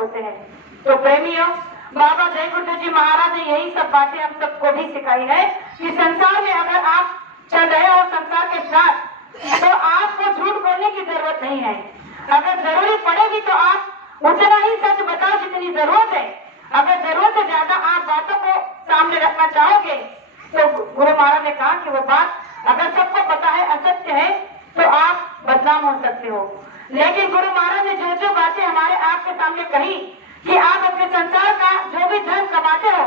होते हैं। तो प्रेमियों, बाबा जय गुरुदेव जी महाराज ने यही सब बातें हम सबको भी सिखाई है कि संसार में अगर आप चल रहे हो संसार के साथ, तो आपको झूठ बोलने की जरूरत नहीं है। अगर जरूरी पड़ेगी तो आप उतना ही सच बताओ जितनी जरूरत है। अगर जरूरत से ज्यादा आप बातों को सामने रखना चाहोगे तो गुरु महाराज ने कहा कि वो बात अगर सबको पता है असत्य है तो आप बदनाम हो सकते हो। लेकिन गुरु महाराज ने जो जो बातें हमारे आपके सामने कही कि आप अपने संसार का जो भी धन कमाते हो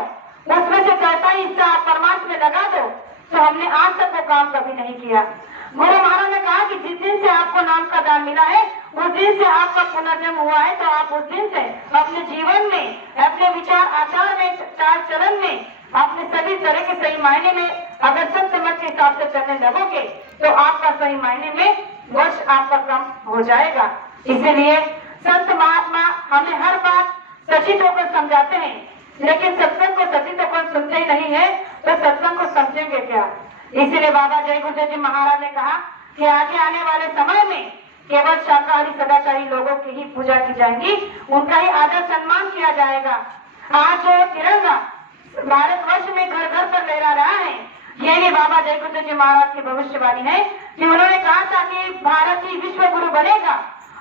उसमें से चौथाई हिस्सा आप परमार्थ में लगा दो, तो हमने आज तक वो काम कभी नहीं किया। गुरु महाराज ने कहा कि जिस दिन से आपको नाम का दान मिला है उस दिन से आपका पुनर्जन्म हुआ है, तो आप उस दिन से अपने जीवन में, अपने विचार आचार में, चाल चलन में, अपने सभी तरह के सही मायने में अगर सत्य मत के हिसाब से चलने लगोगे तो आपका सही मायने में वर्ष आपका कम हो जाएगा। इसीलिए संत महात्मा हमें हर बात सचित होकर समझाते हैं, लेकिन सत्संग को सचित होकर सुनते ही नहीं है तो सत्संग को समझेंगे क्या। इसीलिए बाबा जय गुरुदेव जी महाराज ने कहा कि आगे आने वाले समय में केवल शाकाहारी सदाचारी लोगों की ही पूजा की जाएगी, उनका ही आदर सम्मान किया जाएगा। आज जो तिरंगा भारतवर्ष में घर घर पर लहरा रहा है, ये भी बाबा जय गुरुदेव जी महाराज की भविष्यवाणी है कि उन्होंने कहा था कि भारत ही विश्व गुरु बनेगा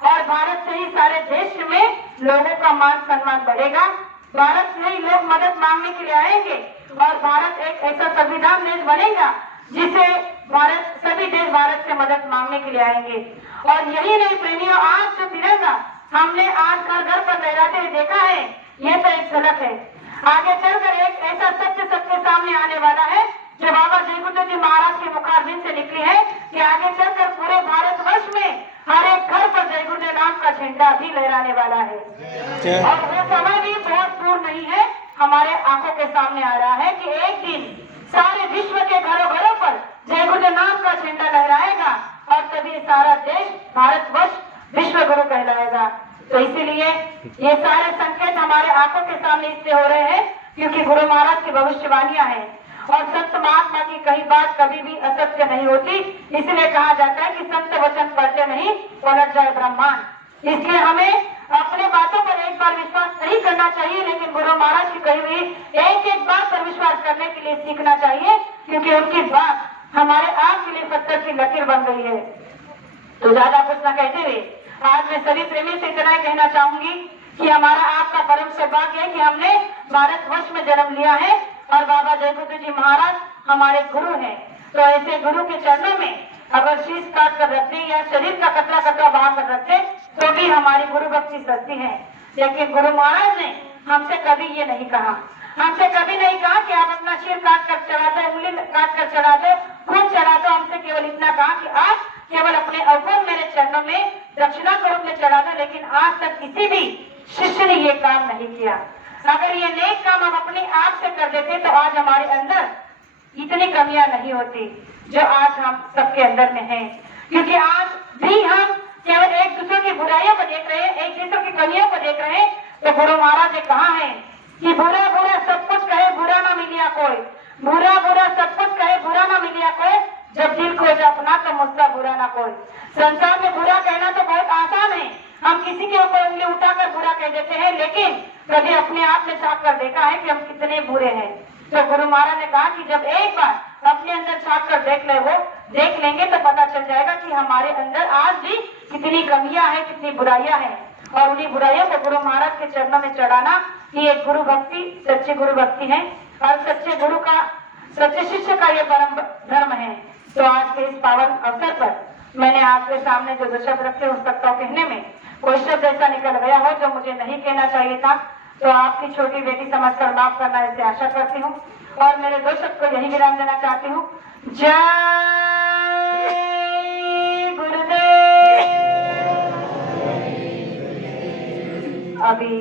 और भारत से ही सारे देश में लोगों का मान सम्मान बढ़ेगा। भारत से ही लोग मदद मांगने के लिए आएंगे और भारत एक ऐसा संविधान देश बनेगा जिसे भारत सभी देश भारत से मदद मांगने के लिए आएंगे। और यही नहीं प्रेमियों, आज जो तिरंगा हमने आज घर घर पर लहराते हुए देखा है, ये तो एक झलक है। आगे चलकर एक ऐसा सत्य सबके सामने आने वाला है जो बाबा जय गुरुदेव जी महाराज के मुखारबिंद से निकली है कि आगे चलकर पूरे भारतवर्ष में हर एक घर पर जय गुरुदेव नाम का झंडा भी लहराने वाला है। और वो समय भी बहुत दूर नहीं है, हमारे आंखों के सामने आ रहा है कि एक दिन सारे विश्व के घरों घरों पर जय गुरुदेव नाम का झंडा लहराएगा और तभी सारा देश भारतवर्ष विश्व गुरु कहलाएगा। तो इसीलिए ये सारे संकेत हमारे आंखों के सामने इसलिए हो रहे हैं क्योंकि गुरु महाराज की भविष्यवाणियां हैं और संत महात्मा की कही बात कभी भी असत्य नहीं होती। इसलिए कहा जाता है कि संत वचन पढ़ते नहीं पलट जाए ब्रह्मांड। इसलिए हमें अपने बातों पर एक बार विश्वास नहीं करना चाहिए, लेकिन गुरु महाराज की कही हुई एक एक बात पर विश्वास करने के लिए सीखना चाहिए, क्योंकि उनकी बात हमारे आप के लिए पत्थर की लकीर बन गई है। तो ज्यादा कुछ न कहते हुए आज मैं सभी प्रेमी से इतना ही कहना चाहूंगी कि हमारा आपका परम सौभाग्य है कि हमने भारतवर्ष में जन्म लिया है और बाबा जय गुरुदेव जी महाराज हमारे गुरु हैं। तो ऐसे गुरु के चरणों में अगर शीश काट कर रखते या शरीर का कतरा कतरा बहा कर रखते तो भी हमारी गुरु भक्ति सस्ती है। लेकिन गुरु महाराज ने हमसे कभी ये नहीं कहा, हमसे कभी नहीं कहा कि आप अपना सिर काट कर चढ़ा दो, उंगली काट कर चढ़ा दो, खून चढ़ा दो। हमसे केवल इतना कहा कि आप केवल अपने अवगुण मेरे चरणों में दक्षिणा स्वरूप में चढ़ा दो। लेकिन आज तक किसी भी शिष्य ने ये काम नहीं किया। अगर ये नेक काम हम अपने आप से कर देते तो आज हमारे अंदर इतनी कमियां नहीं होती जो आज हम सबके अंदर में है। क्योंकि आज भी हम केवल एक दूसरे की बुराइयों को देख रहे हैं, एक दूसरे की कमियों को देख रहे हैं। तो गुरु महाराज ने कहा है कि बुरा बुरा सब कुछ कहे बुरा ना मिलिया कोई, बुरा बुरा सब कुछ कहे बुरा ना मिलिया कोई, जब दिल को जो अपना तो मुझसे बुरा ना कोई। संसार में बुरा कहना तो बहुत आसान है, हम किसी के ऊपर उंगली उठाकर बुरा कह देते हैं, लेकिन कभी अपने आप में झांक कर देखा है कि हम कितने बुरे हैं। तो गुरु महाराज ने कहा कि जब एक बार अपने अंदर झांक कर देख लेंगे तो पता चल जाएगा कि हमारे अंदर आज भी कितनी कमियां हैं, कितनी बुराइयां हैं। और उन्हीं बुराइयों को गुरु महाराज के चरणों में चढ़ाना ही एक गुरु भक्ति, सच्ची गुरु भक्ति है और सच्चे गुरु का, सच्चे शिष्य का ये परम धर्म है। तो आज के इस पावन अवसर पर मैंने आपके सामने जो दो शब्द रखे उस तक तो कहने में कोई शब्द ऐसा निकल गया हो जो मुझे नहीं कहना चाहिए था, तो आपकी छोटी बेटी समझकर माफ करना ऐसे आशा करती हूँ और मेरे दो शब्द को यही विराम देना चाहती हूँ। जय गुरुदेव। अभी